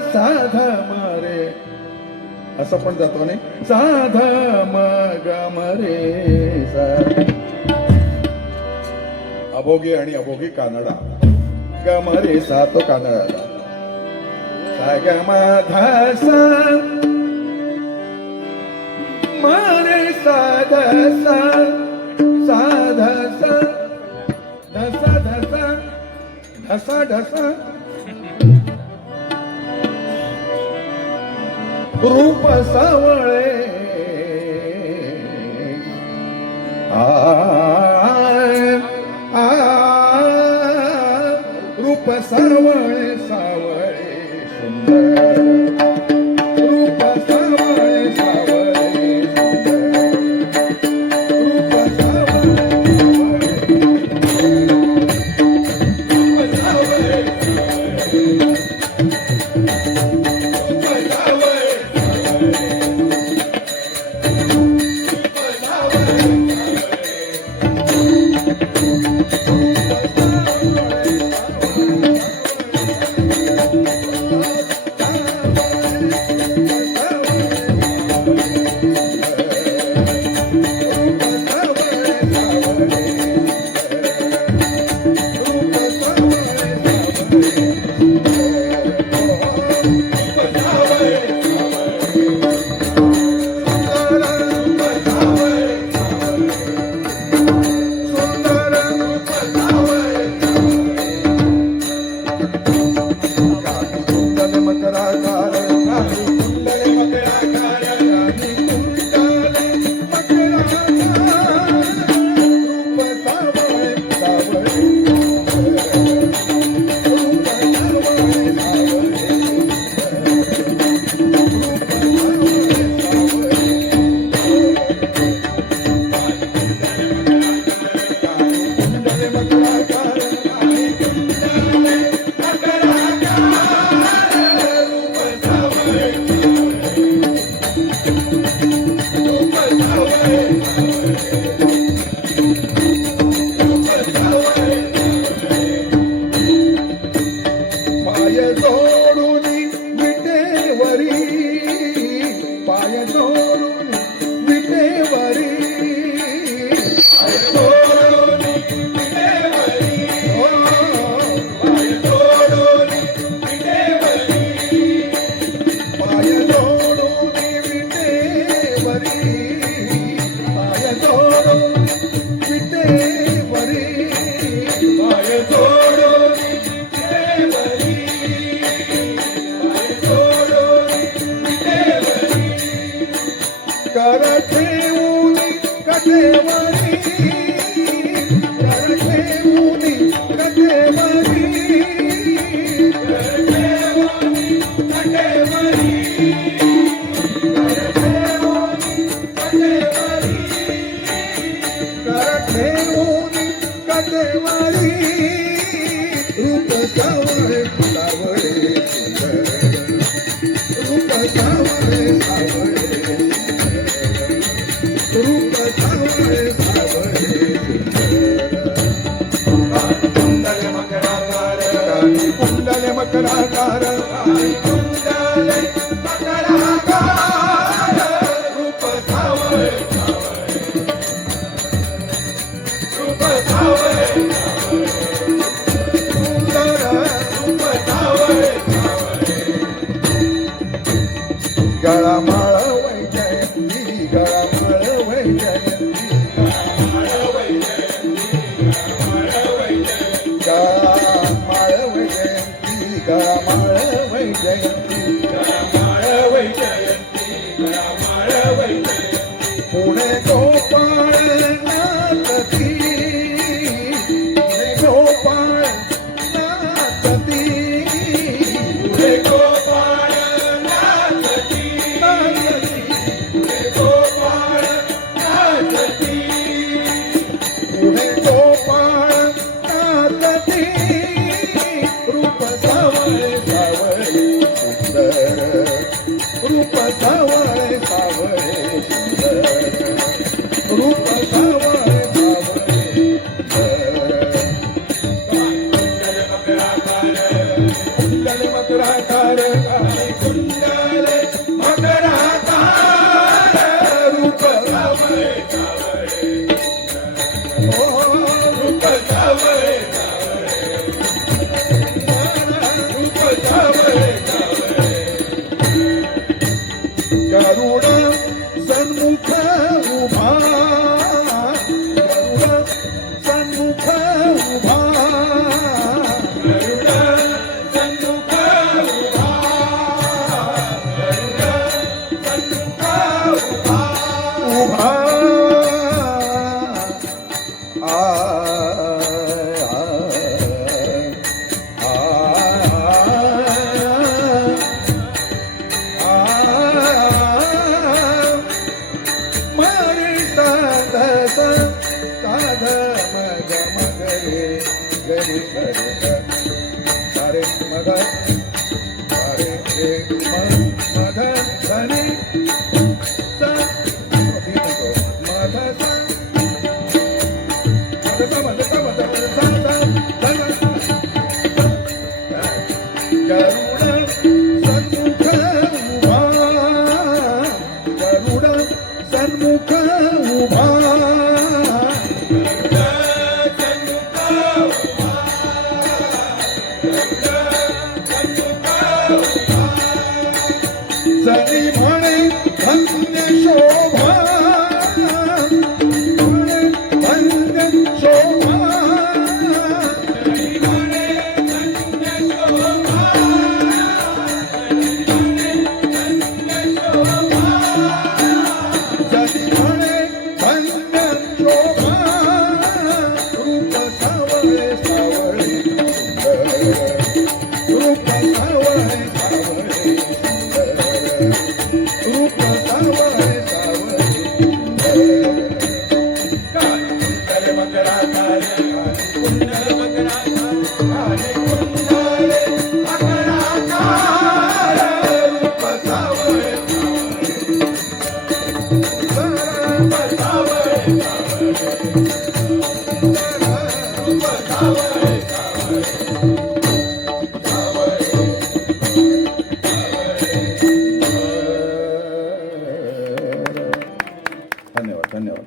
साध मरे असं पण जातो नाही साध मग मरे सा अभोगी आणि अभोगी कानडा ग मरे सा तो कानडा सा ग मा धा सा मरे सा ध सा सा ध सा धसा धसा ढसा ढसा रूप सावळे रूप सावळे सावळे सुंदर रूप सावळे सावळे सुंदर रूप रूप सावळे सावळे सुंदर रूप गरुड सन्मुख उभा गरुड सन्मुख उभा गरुड सन्मुख उभा गरुड सन्मुख उभा उभा साध मग मग रे गरी सारे मग सारे रे मध धनी सा मध सा गरुड सन्मुख उभा गरुड सन्मुख उभा जनी म्हणे धन्य शोभा म्हणे धन्य शोभा जनी म्हणे धन्य शोभा जनी म्हणे धन्य शोभा रूप सावळे सावळे रूप सावळे सावळे रूप सावळे सावळे काले मकरा काले कुंडल मकरा काले कुंडल मकरा काले रूप सावळे सावळे सावळे रूप सावळे धन्यवाद धन्यवाद